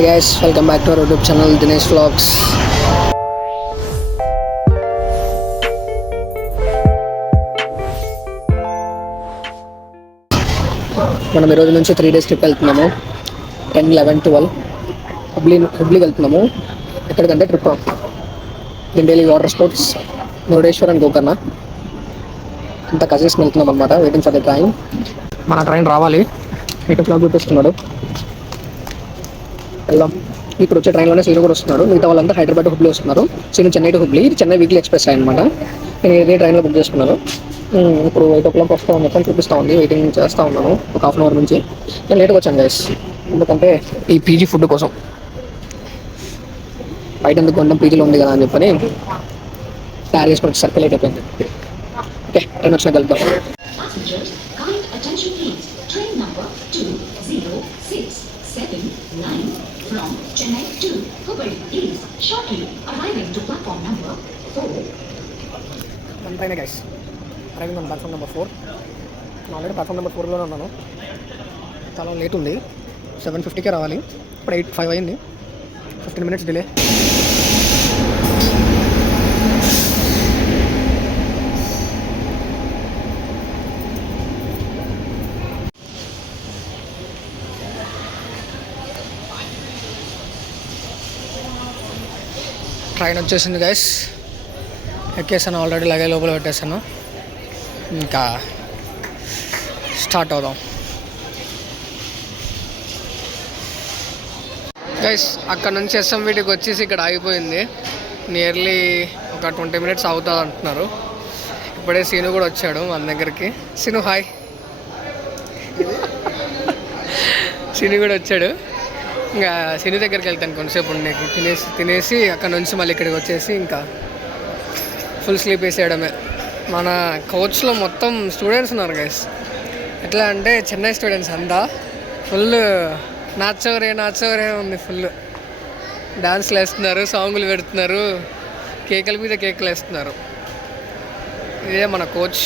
Hi guys, welcome back to our YouTube channel Dinesh Vlogs. మనం ఈరోజు నుంచి 3 days trip వెళ్తున్నాము. 10, 11, 12 హుబ్లీకి వెళ్తున్నాము. ఎక్కడికంటే trip Dandeli water sports, Murudeshwar and Gokarna. అంతా కజిన్స్ వెళ్తున్నాం అనమాట. Waiting for the train. మన ట్రైన్ రావాలి. 8 o'clock చూపిస్తున్నాడు. వెళ్దాం. ఇప్పుడు వచ్చే ట్రైన్లోనే సీను కూడా వస్తున్నాడు. మిగతా వాళ్ళంతా హైదరాబాద్ హుబ్లీ వస్తున్నారు. సీను చెన్నై టు హుబ్లీ. ఇది చెన్నై వీక్లీ ఎక్స్ప్రెస్ అనమాట. నేను ఇదే ట్రైన్లో బుక్ చేసుకున్నాను. ఇప్పుడు 8 o'clock వస్తా ఉంది. మొత్తం చూపిస్తూ ఉంది. వెయిటింగ్ చేస్తూ ఉన్నాను ఒక హాఫ్ అన్ అవర్ నుంచి. నేను లేట్గా వచ్చాను గైస్, ఎందుకంటే ఈ పీజీ ఫుడ్ కోసం. బయట ఎందుకు కొంచెం పీజీలో ఉంది కదా అని చెప్పని తయారు చేసుకుని సర్కిల్ లేట్ అయిపోయింది. ఓకే, ట్రైన్ వచ్చినా కలుద్దాం. From Chennai to Hubballi is shortly arriving to platform number 4. One train guys, arriving on platform number 4. నేను ఆల్రెడీ ప్లాట్ఫామ్ నెంబర్ 4లోనే ఉన్నాను. చాలా లేట్ ఉంది. 7:50కే రావాలి. ఇప్పుడు 8:05 అయింది. 15 minutes డిలే. ట్రైన్ వచ్చేసింది గైస్. ఎక్కేసాను ఆల్రెడీ, లగేజ్ లోపల పెట్టేసాను. ఇంకా స్టార్ట్ అవుదాం గైస్. అక్కడ నుంచి ఎస్ఎంవిటీకి వచ్చేసి ఇక్కడ ఆగిపోయింది. నియర్లీ ఒక 20 minutes అవుతుంది అంటున్నారు. ఇప్పుడే సీను కూడా వచ్చాడు మన దగ్గరికి. Scene hi. సీను కూడా వచ్చాడు. ఇంకా సినీ దగ్గరికి వెళ్తాను కొంతసేపు ఉండేకి. తినేసి అక్కడ నుంచి మళ్ళీ ఇక్కడికి వచ్చేసి ఇంకా ఫుల్ స్లీప్ వేసేయడమే. మన కోచ్లో మొత్తం స్టూడెంట్స్ ఉన్నారు గైస్. ఎట్లా అంటే చెన్నై స్టూడెంట్స్ అంతా ఫుల్ నాచవరే ఉంది. ఫుల్ డాన్స్లు వేస్తున్నారు, సాంగులు పెడుతున్నారు, కేకల మీద కేకలు వేస్తున్నారు. ఇదే మన coach.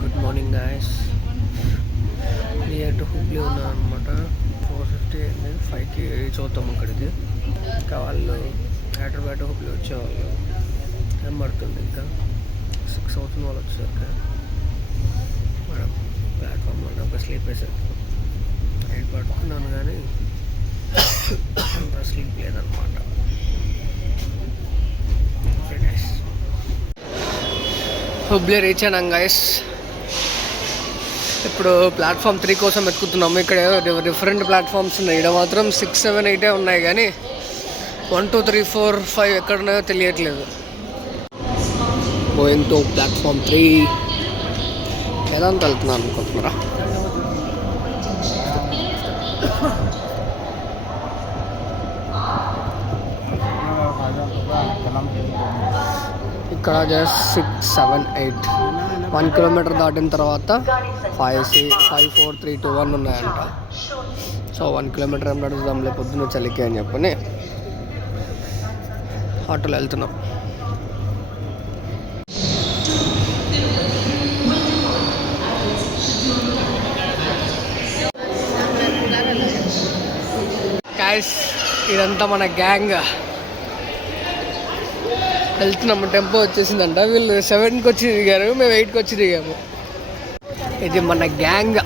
Good morning guys. Near to Hubli ఉన్నాను అనమాట. 4:50 అయింది. 5కి రీచ్ అవుతాం అక్కడికి. ఇంకా వాళ్ళు హైదరాబాద్ హుబ్లీ వచ్చేవాళ్ళు. ఏం పడుతుంది, ఇంకా 6 అవుతుంది వాళ్ళు వచ్చేసరికి. మనం ప్లాట్ఫామ్లో ఒక స్లీప్ వేసాను. 8 పడుకున్నాను కానీ అంత స్లీప్ లేదనమాట. హుబ్లీ రీచ్ అయినాం గైస్. ఇప్పుడు ప్లాట్ఫామ్ 3 కోసం వెతుకుతున్నాము. ఇక్కడ డిఫరెంట్ ప్లాట్ఫామ్స్ ఉన్నాయి. ఇక్కడ మాత్రం 6, 7, 8 ఉన్నాయి కానీ 1, 2, 3, 4, 5 ఎక్కడ ఉన్నాయో తెలియట్లేదు. Going to platform 3. వేదాంత వెళ్తున్నాను అనుకుంటున్నారా? ఇక్కడ జస్ట్ 6, 7, 8 1 kilometer దాటిన తర్వాత 5, 4, 3, 2, 1 ఉన్నాయంట. సో 1 kilometer ఏం నడుద్దాంలే పొద్దున్న చలికి అని చెప్పని ఆటోలో వెళ్తున్నాం. గాయ్స్, ఇదంతా మన గ్యాంగ్. వెళ్తున్నాము. టెంపో వచ్చేసిందంట. వీళ్ళు 7కి వచ్చి దిగారు, మేము 8కి వచ్చి దిగాము. ఇది మన గ్యాంగ్.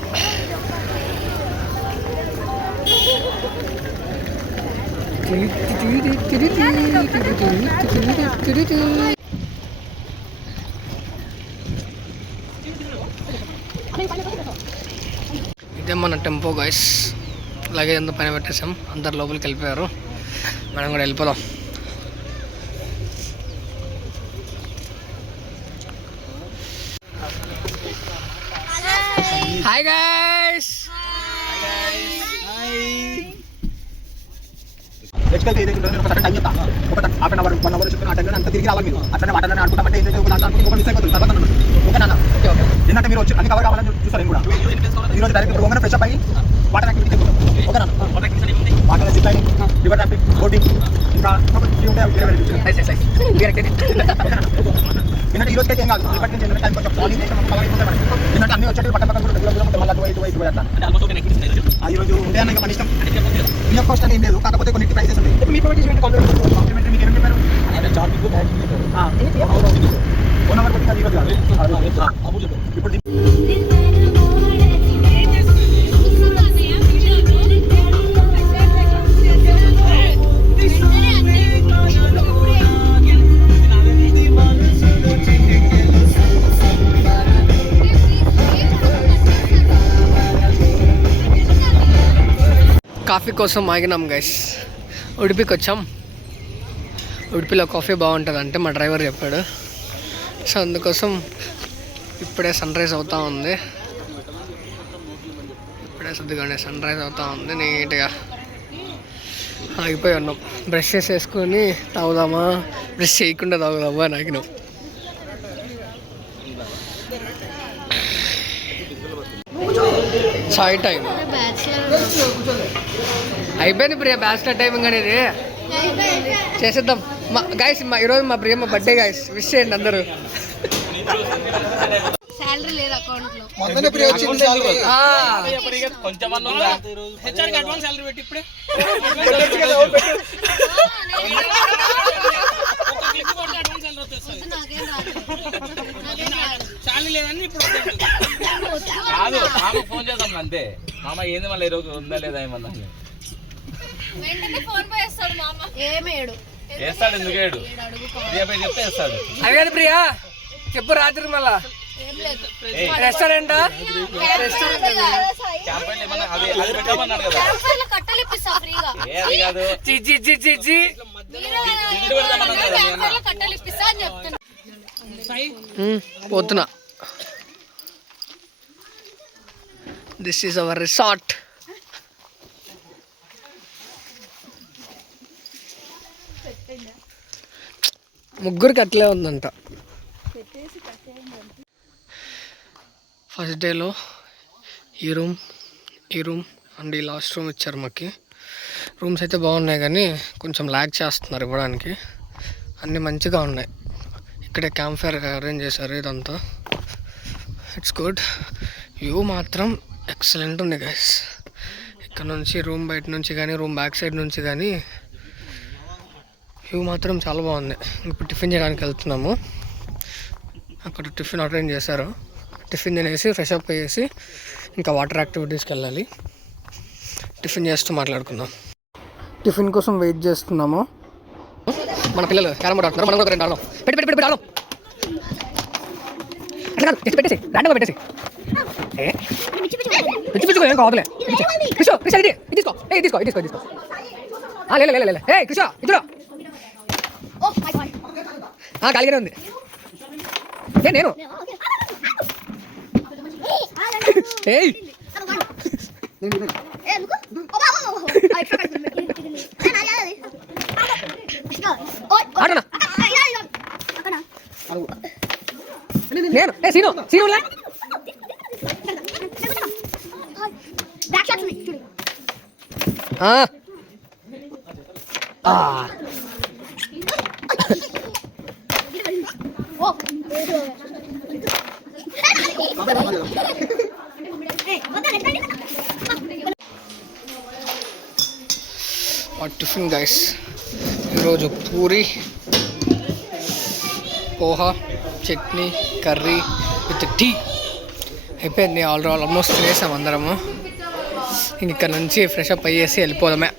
ఇదే మన టెంపో గైస్. లగేజ్ అంతా పైన పెట్టేసాం, అందరు లోపలికి వెళ్ళిపోయారు, మనం కూడా వెళ్ళిపోదాం. Hi guys. నెక్స్ట్ అయితే ఏదైతే ఉంటుందో ఒక టైం చెప్తా, ఒక హాఫ్ అన్ అవర్ 1 అవర్ చెప్పిన ఆ టైంలో అంతా తిరిగి రావాలి. మీరు అట్లనే మాటలనే ఆడుకుంటామంటే ఏంటంటే ఒక లాస్ట్ అనుకుంటే మిస్ అయిపోతుంది తర్వాత. ఓకే నాన్న, ఎందుకంటే మీరు వచ్చి అన్ని కవర్ కావాలని చూస్తారు. కూడా ఈరోజు డైరెక్ట్ ఇప్పుడు ఓమెన్ ఫ్రెష్ అప్ అయ్యి వాటర్ యాక్టివిటీ చెప్తాం. ఓకే నాన్న, water zip lining, river rafting, boating, ఇంకా ఎందుకంటే ఈ రోజుకైతే ఏం కాదు. ఇప్పటి నుంచి టైం కొంచెం మార్నింగ్ చేసి మనం కవర్ అయిపోతాం. ఎందుకంటే అన్ని వచ్చేటి పక్కన పక్కన కూడా రెగ్యులర్గా ఉంటాం. మళ్ళీ అటు అట్లా ఈ రోజు ఉండే అన్న మన ఇష్టం. మీ యొక్క కాస్ట్ ఏం లేదు, కాకపోతే కొన్ని ప్రైసెస్ ఉంటాయి. మీ ప్రొవైడ్ కాంప్లిమెంటరీ మీకు ఏం చెప్పారు? వన్ అవర్ కొట్టి ఈరోజు కాదు ఇప్పుడు కాఫీ కోసం ఆగినాం గైస్. ఉడిపికి వచ్చాం. ఉడిపిలో కాఫీ బాగుంటుంది అంటే మా డ్రైవర్ చెప్పాడు. సో అందుకోసం ఇప్పుడే సన్ రైజ్ అవుతూ ఉంది. ఇప్పుడే సర్దిగానే సన్ రైజ్ అవుతూ ఉంది. నీట్గా ఆగిపోయి ఉన్నాం. బ్రష్ చేసేసుకొని తాగుదామా, బ్రష్ చేయకుండా తాగుదామా అని ఆగినాం. చాయ్ టైం అయిపోయింది ప్రియ. బ్యాచిలర్ టైమింగ్ అనేది చేసేద్దాం గైస్. ఈరోజు మా ప్రియ బర్త్డే గైస్, విష్ చేయండి అందరూ. కాదు మామకు ఫోన్ చేద్దాం అంతే. మామ ఏంది మళ్ళీ ఈరోజు ఉందా లేదా ఏమన్నా వేస్తాడు. ఎందుకు ఏడు ప్రియపై చెప్తే వేస్తాడు. అదే ప్రియా చెప్పు రాత్రి మళ్ళా రెస్టారెంట్ అది పెట్టమన్నాడు కదా. అది కాదు పోతున్నా. This is our resort. ముగ్గురికి అట్లే ఉందంట. ఫస్ట్ డేలో ఈ రూమ్ అండ్ ఈ లాస్ట్ రూమ్ ఇచ్చారు మాకు. రూమ్స్ అయితే బాగున్నాయి కానీ కొంచెం ల్యాగ్ చేస్తున్నారు ఇవ్వడానికి. అన్నీ మంచిగా ఉన్నాయి. ఇక్కడే క్యాంప్ ఫైర్ అరేంజ్ చేశారు. ఇదంతా ఇట్స్ గుడ్. వ్యూ మాత్రం ఎక్సలెంట్ ఉంది గైస్. ఇక్కడ నుంచి రూమ్ బయట నుంచి కానీ రూమ్ బ్యాక్ సైడ్ నుంచి కానీ వ్యూ మాత్రం చాలా బాగుంది. ఇప్పుడు టిఫిన్ చేయడానికి వెళ్తున్నాము. అక్కడ టిఫిన్ అరేంజ్ చేశారు. టిఫిన్ తినేసి ఫ్రెష్ అప్ అయ్యేసి ఇంకా వాటర్ యాక్టివిటీస్కి వెళ్ళాలి. టిఫిన్ చేస్తూ మాట్లాడుకుందాం. టిఫిన్ కోసం వెయిట్ చేస్తున్నాము. మన పిల్లలు క్యారమ్ బోర్డ్ ఆడుతున్నారు. మనం కూడా రెండు ఆడదాం. పెట్టి ఆడదాం. అట్లా కాదు, జస్ట్ పెట్టేసి ర్యాండమ్గా పెట్టేసి పిచ్చి ఏం కావద్దులే. కృష్ణ ఇది తీసుకో. తీసుకో. లే ఏ కృష్ణ ఇద్దరు ఖాళీగానే ఉంది. నేను సీను టిఫిన్ గైస్ ఈరోజు puri, poha, chutney, curry with tea. అయిపోయింది ఆల్మోస్ట్ తినేసాం అందరము. ఇంక ఇక్కడ నుంచి ఫ్రెష్ అప్ అయ్యేసి వెళ్ళిపోదామే.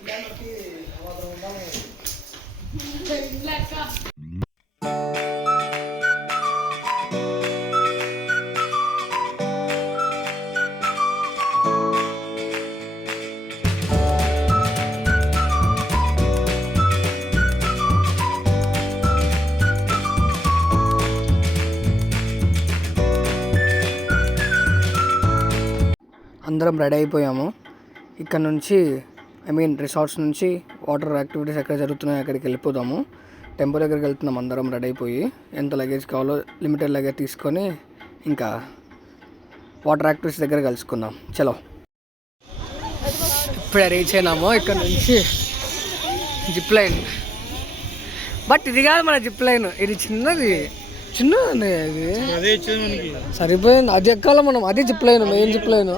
అందరం రెడీ అయిపోయాము. ఇక్కడ నుంచి రిసార్ట్స్ నుంచి వాటర్ యాక్టివిటీస్ ఎక్కడ జరుగుతున్నాయో అక్కడికి వెళ్ళిపోదాము. టెంపుల్ దగ్గరికి వెళ్తున్నాం అందరం రెడీ అయిపోయి. ఎంత లగేజ్ కావాలో లిమిటెడ్ లగేజ్ తీసుకొని ఇంకా వాటర్ యాక్టివిటీస్ దగ్గర కలుసుకుందాం. చలో, ఇప్పుడే రీచ్ అయినాము. ఇక్కడ నుంచి జిప్ లైన్, బట్ ఇది కాదు మన జిప్ లైన్, ఇది చిన్నది ఇది సరిపోయింది. అది ఎక్కాల మనం, అది zip line, main zip line.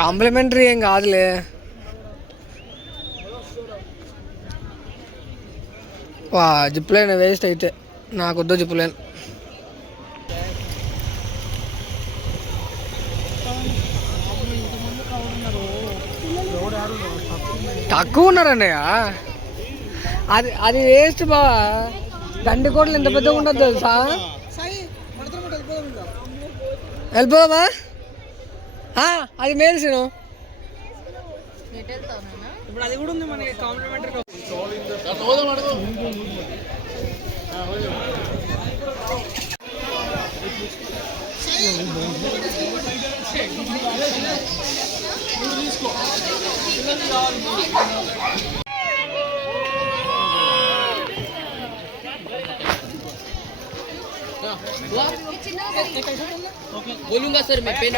Complimentary ఏం కాదులే. వా జిప్ లైన్ వేస్ట్ అయితే, నాకు వద్దు జిప్ లైన్. తక్కువ ఉన్నారన్నయ్య, అది వేస్ట్ బా. గండికోటలు ఎంత పెద్దగా ఉండదు తెలుసా? వెళ్ళిపోవా? అది మేల్సిను ఇప్పుడు అది కూడా ఉంది మనకి కాంప్లిమెంటరీ. बोलूंगा सर मैं पेन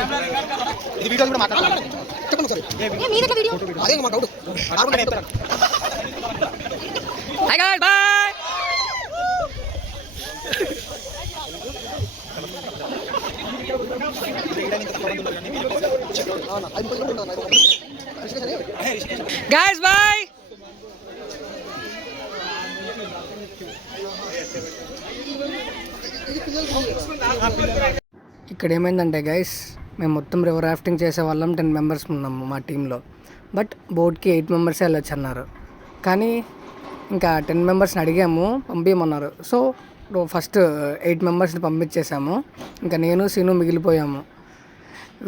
ఇది వీడియో కూడా మాట్లాడాలి. చెప్పండి సార్, ఏ మీ దగ్గర వీడియో అదే మా డౌట్ ఆడుకుంటా చెప్తారా? Hi guys, by. Guys bye. ఇక్కడ ఏమైందంటే గైస్, మేము మొత్తం రివర్ రాఫ్టింగ్ చేసే వాళ్ళం 10 మెంబర్స్ ఉన్నాము మా టీంలో. బట్ బోట్కి 8 మెంబర్సే వెళ్ళొచ్చు అన్నారు. కానీ ఇంకా 10 మెంబర్స్ని అడిగాము, పంపించమన్నారు. సో ఫస్ట్ 8 మెంబర్స్ని పంపించేసాము. ఇంకా నేను సీను మిగిలిపోయాము.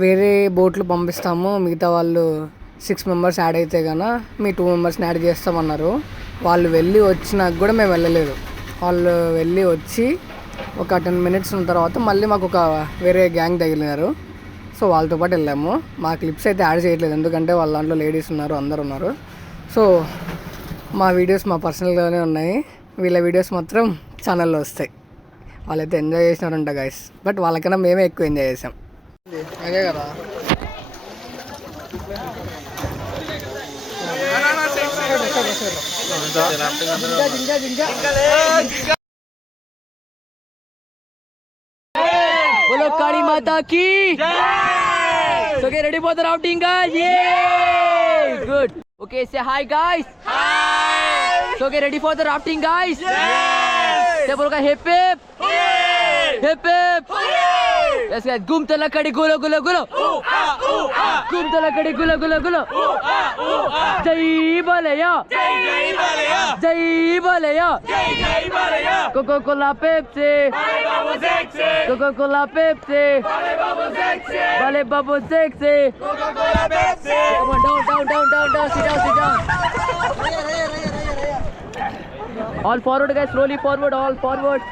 వేరే బోట్లు పంపిస్తాము, మిగతా వాళ్ళు 6 మెంబర్స్ యాడ్ అయితే కన్నా మీ 2 మెంబర్స్ని యాడ్ చేస్తామన్నారు. వాళ్ళు వెళ్ళి వచ్చినాక కూడా మేము వెళ్ళలేదు. వాళ్ళు వెళ్ళి వచ్చి ఒక 10 మినిట్స్ ఉన్న తర్వాత మళ్ళీ మాకు ఒక వేరే గ్యాంగ్ తగిలినారు. సో వాళ్ళతో పాటు వెళ్ళాము. మా క్లిప్స్ అయితే యాడ్ చేయట్లేదు, ఎందుకంటే వాళ్ళ దాంట్లో లేడీస్ ఉన్నారు, అందరు ఉన్నారు. సో మా వీడియోస్ మా పర్సనల్గానే ఉన్నాయి, వీళ్ళ వీడియోస్ మాత్రం ఛానల్లో వస్తాయి. వాళ్ళైతే ఎంజాయ్ చేసినారంట గైస్, బట్ వాళ్ళకన్నా మేమే ఎక్కువ ఎంజాయ్ చేసాం. అదే కదా. बोलो काली माता की जय. So get ready for the rafting guys. Yay! Good. Okay, say hi guys. Hi. So get ready for the rafting guys. Yes. Say बोलो का hip hip. Hip hip. Yes guys. घूमते लकड़ी गुलो गुलो गुलो. घूमते लकड़ी गुलो गुलो गुलो. जय बलया. जय बलया. जय बलया. जय बलया. Coca Cola Pepsi. Coca Cola Pepsi. Bale Babu Sexy. Coca Cola Pepsi. Come on, down. Sit down. All forward guys, slowly forward, all forward.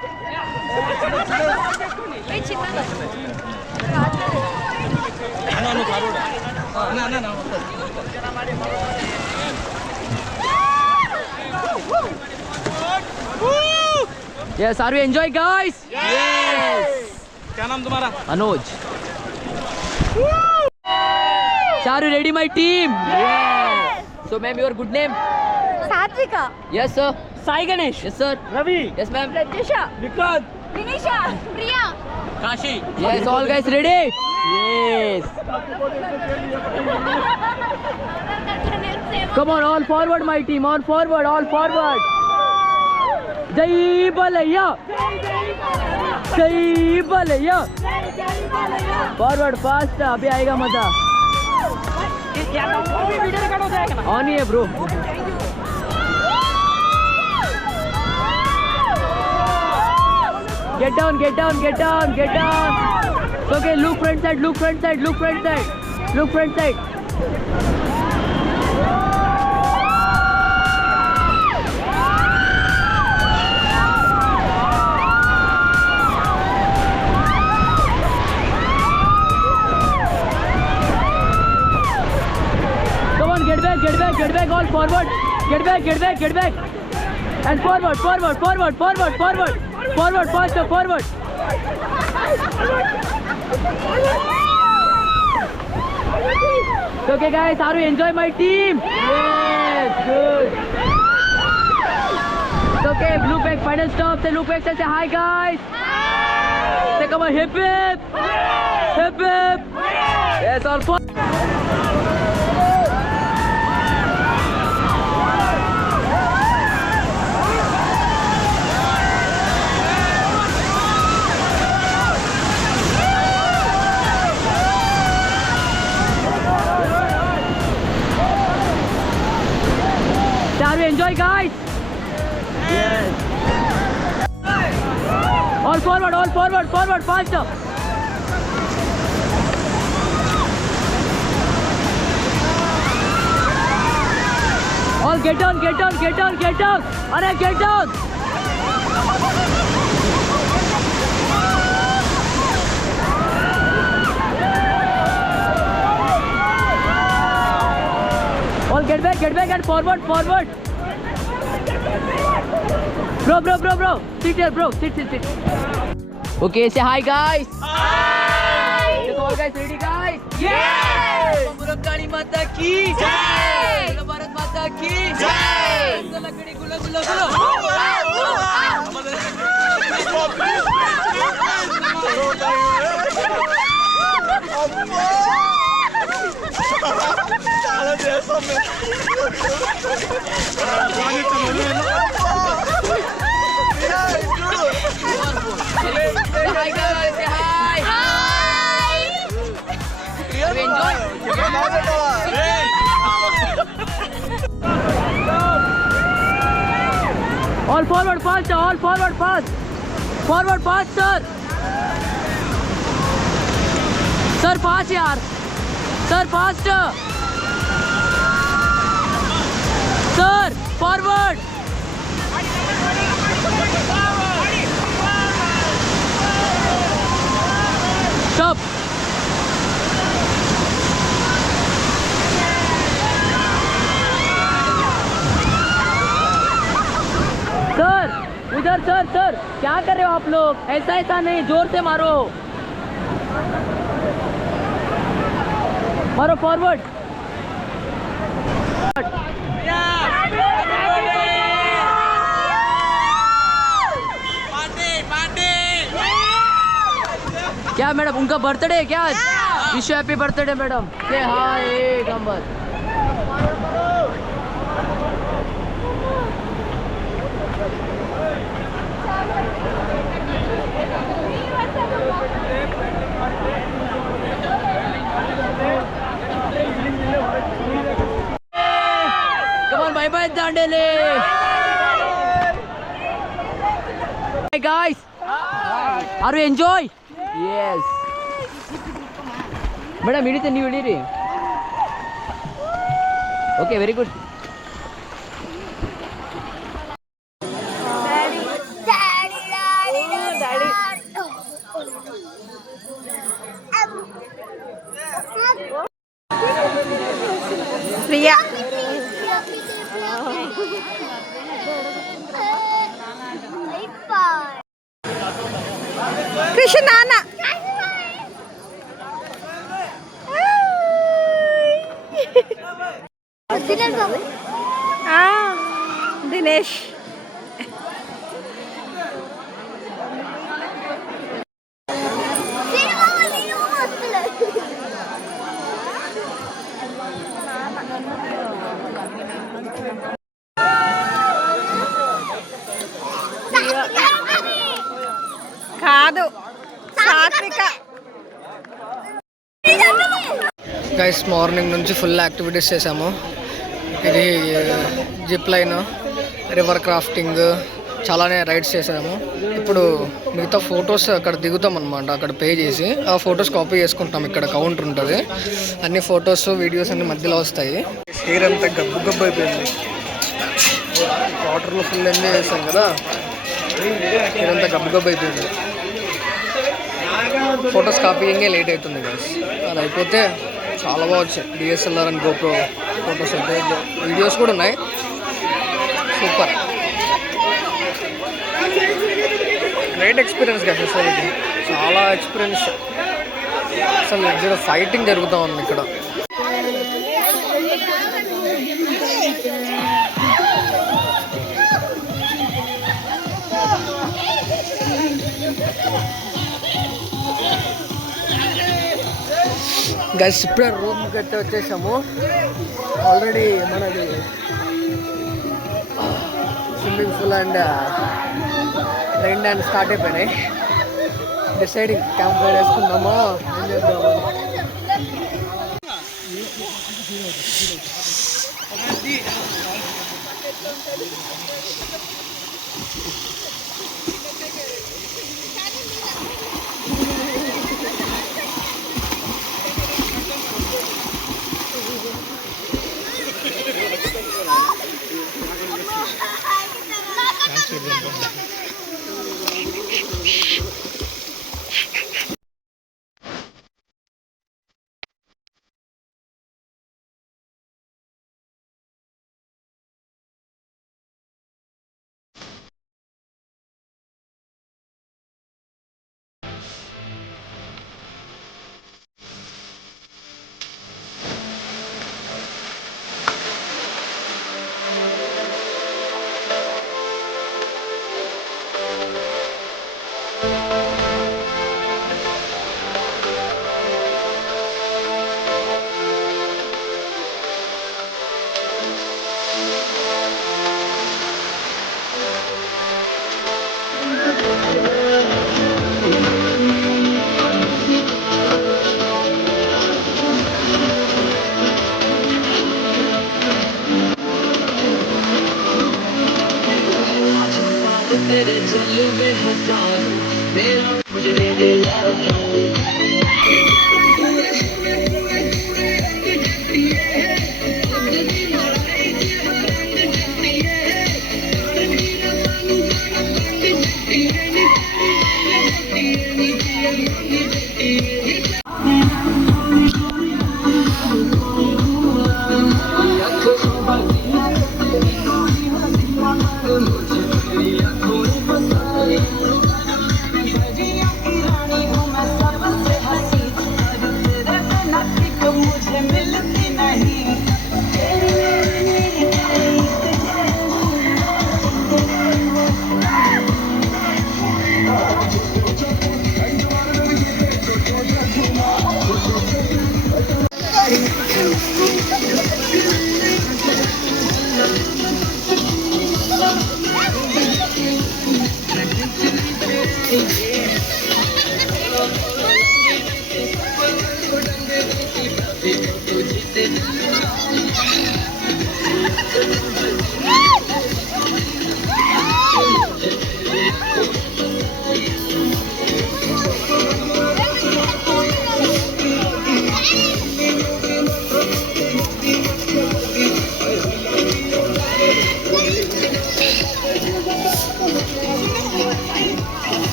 Yes, are we enjoying guys? Yes. क्या नाम तुम्हारा? Anuj. So are you ready my team? Yes. So ma'am, your good name? Satvika. Yes sir. Sai Ganesh. Yes sir. Ravi. Yes ma'am. Pratyusha. Vikrant. Vinisha. Priya. Kashi. Yes, all guys ready? Yes. Come on, all forward my team, all forward. Jai Balaya. सही बल है यो forward fast अभी आएगा मजा ऑन ही है bro get down okay look front side Get back, all forward. Get back. And forward. Forward, faster, forward. Okay, guys, are you enjoy my team? Yes, good. It's okay, blue flag, final stop. Say blue flag, say hi, guys. Hi. Say come on, hip. Yes, all forward. Shall we enjoy, guys? Yes. All forward, faster. All get down. Arey, get down. All get back and forward. Bro. Sit here, bro. Sit. Okay, say hi, guys. Hi. Is all guys ready, guys? Yes. Murabdani Mata ki jai. Bharat Mata ki jai. Lakdi gulo. Hi guys, say hi. You enjoy? All forward fast, sir. Sir, fast yaar. Sir, faster. Sir, forward. Stop. Sir उधर सर क्या कर रहे हो आप लोग ऐसा नहीं जोर से मारो फॉरवर्ड क्या मैडम उनका बर्थडे है क्या आज विश हैप्पी बर्थडे मैडम से हाय number Bye Dandeli. Hey guys, are you enjoy? Yes. Madam, it is a new day. Okay, very good. Priya. Krishnana. Dinesh. కాదు గైస్ మార్నింగ్ నుంచి ఫుల్ యాక్టివిటీస్ చేసాము. ఇది జిప్ లైన్, రివర్ క్రాఫ్టింగ్, చాలానే రైడ్స్ చేసాము. ఇప్పుడు మిగతా ఫొటోస్ అక్కడ దిగుతాం అనమాట. అక్కడ పే చేసి ఆ ఫొటోస్ కాపీ చేసుకుంటాం. ఇక్కడ కౌంటర్ ఉంటుంది. అన్ని ఫొటోస్ వీడియోస్ అన్ని మధ్యలో వస్తాయి. హెయిర్ అంతా గబ్బు గబ్బు అయిపోయింది. వాటర్లో ఫుల్ ఎంజాయ్ చేస్తాం కదా, హెయిర్ అంతా గబ్బు గబ్బు అయిపోయింది. ఫొటోస్ కాపీయింగే లేట్ అవుతుంది గైస్. అది అయిపోతే చాలా బాగా వచ్చాయి. డిఎస్ఎల్ఆర్ అండ్ గోప్రో ఫొటోస్ అయితే, వీడియోస్ కూడా ఉన్నాయి. సూపర్, గ్రేట్ ఎక్స్పీరియన్స్ కదా అసలు. ఇది చాలా ఎక్స్పీరియన్స్. అసలు దగ్గర ఫైటింగ్ జరుగుతూ ఉంది ఇక్కడ. గైస్ ఇప్పుడే రూమ్కి అయితే వచ్చేసాము. ఆల్రెడీ మనది swimming pool and rain dance start అయిపోయినాయి. డిసైడింగ్ క్యాంప్ ఫైర్ వేసుకుందామా ఏం చేద్దామా.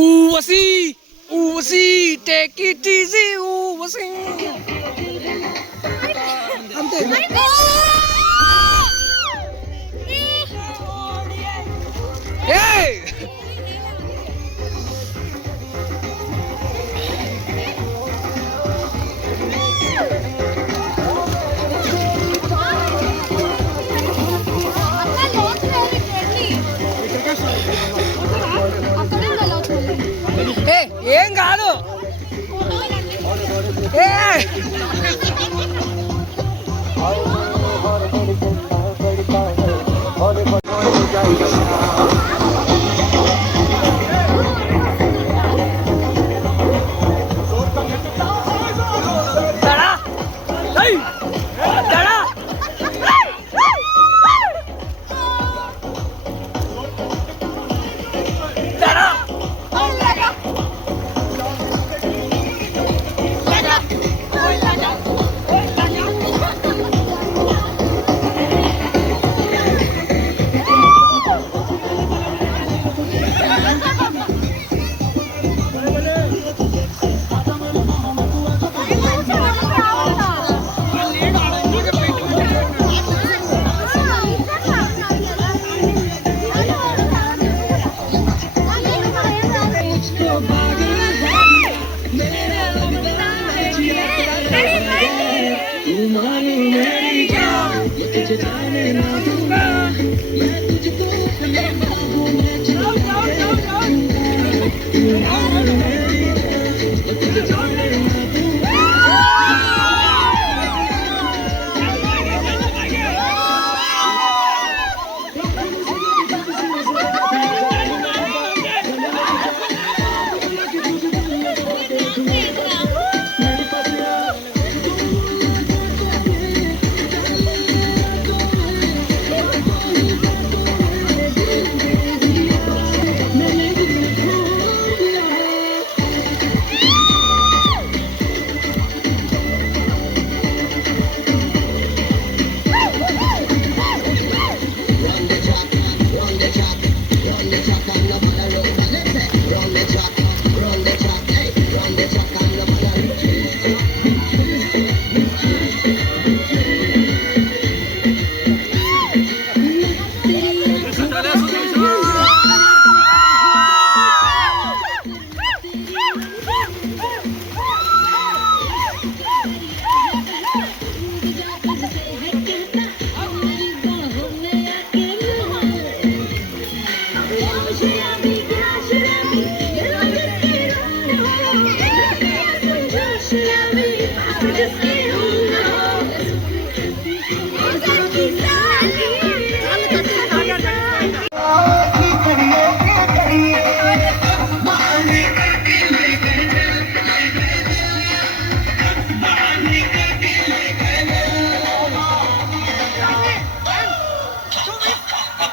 Uwasi, Uwasi, take it easy, Uwasi. Hey! ఏం కాదు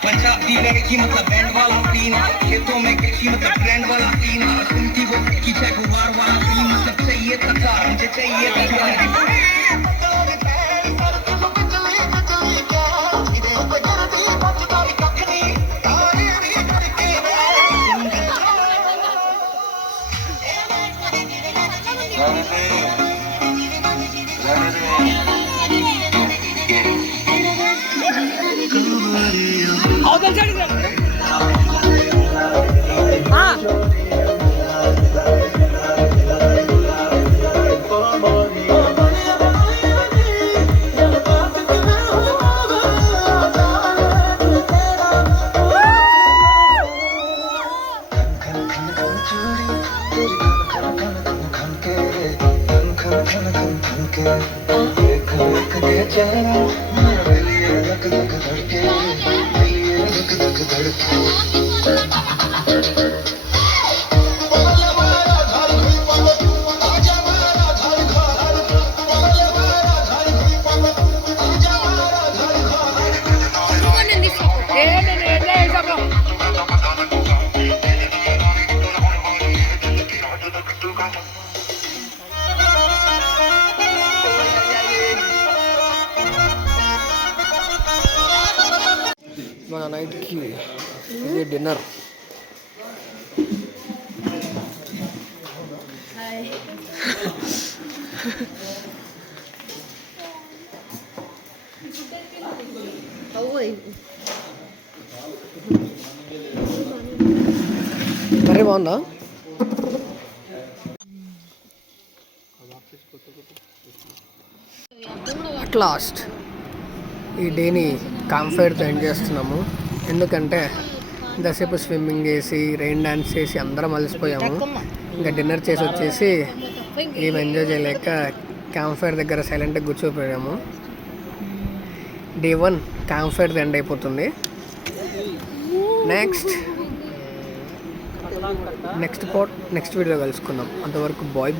पंजाबी लड़की मतलब बैंड वाला सीन, खेतों में कृषि मतलब ब्रांड वाला सीन, सुनती वो की जगुआर वाला सीन, मतलब चाहिए तकार मुझे चाहिए तकार। నైట్కి ఇది డిన్నర్. కర్రీ బాగుందా? అట్ లాస్ట్ ఈ డేని కాంఫైర్తో ఎండ్ చేస్తున్నాము. ఎందుకంటే ఇంతసేపు స్విమ్మింగ్ చేసి రెయిన్ డ్యాన్స్ చేసి అందరం అలసిపోయాము. ఇంకా డిన్నర్ చేసి వచ్చేసి ఏం ఎంజాయ్ చేయలేక క్యాంప్ ఫైర్ దగ్గర సైలెంట్గా కూర్చోపోయాము. డే 1 క్యాంప్ ఫైర్ ఎండ్ అయిపోతుంది. నెక్స్ట్ వీడియో కలుసుకుందాం. అంతవరకు బాయ్.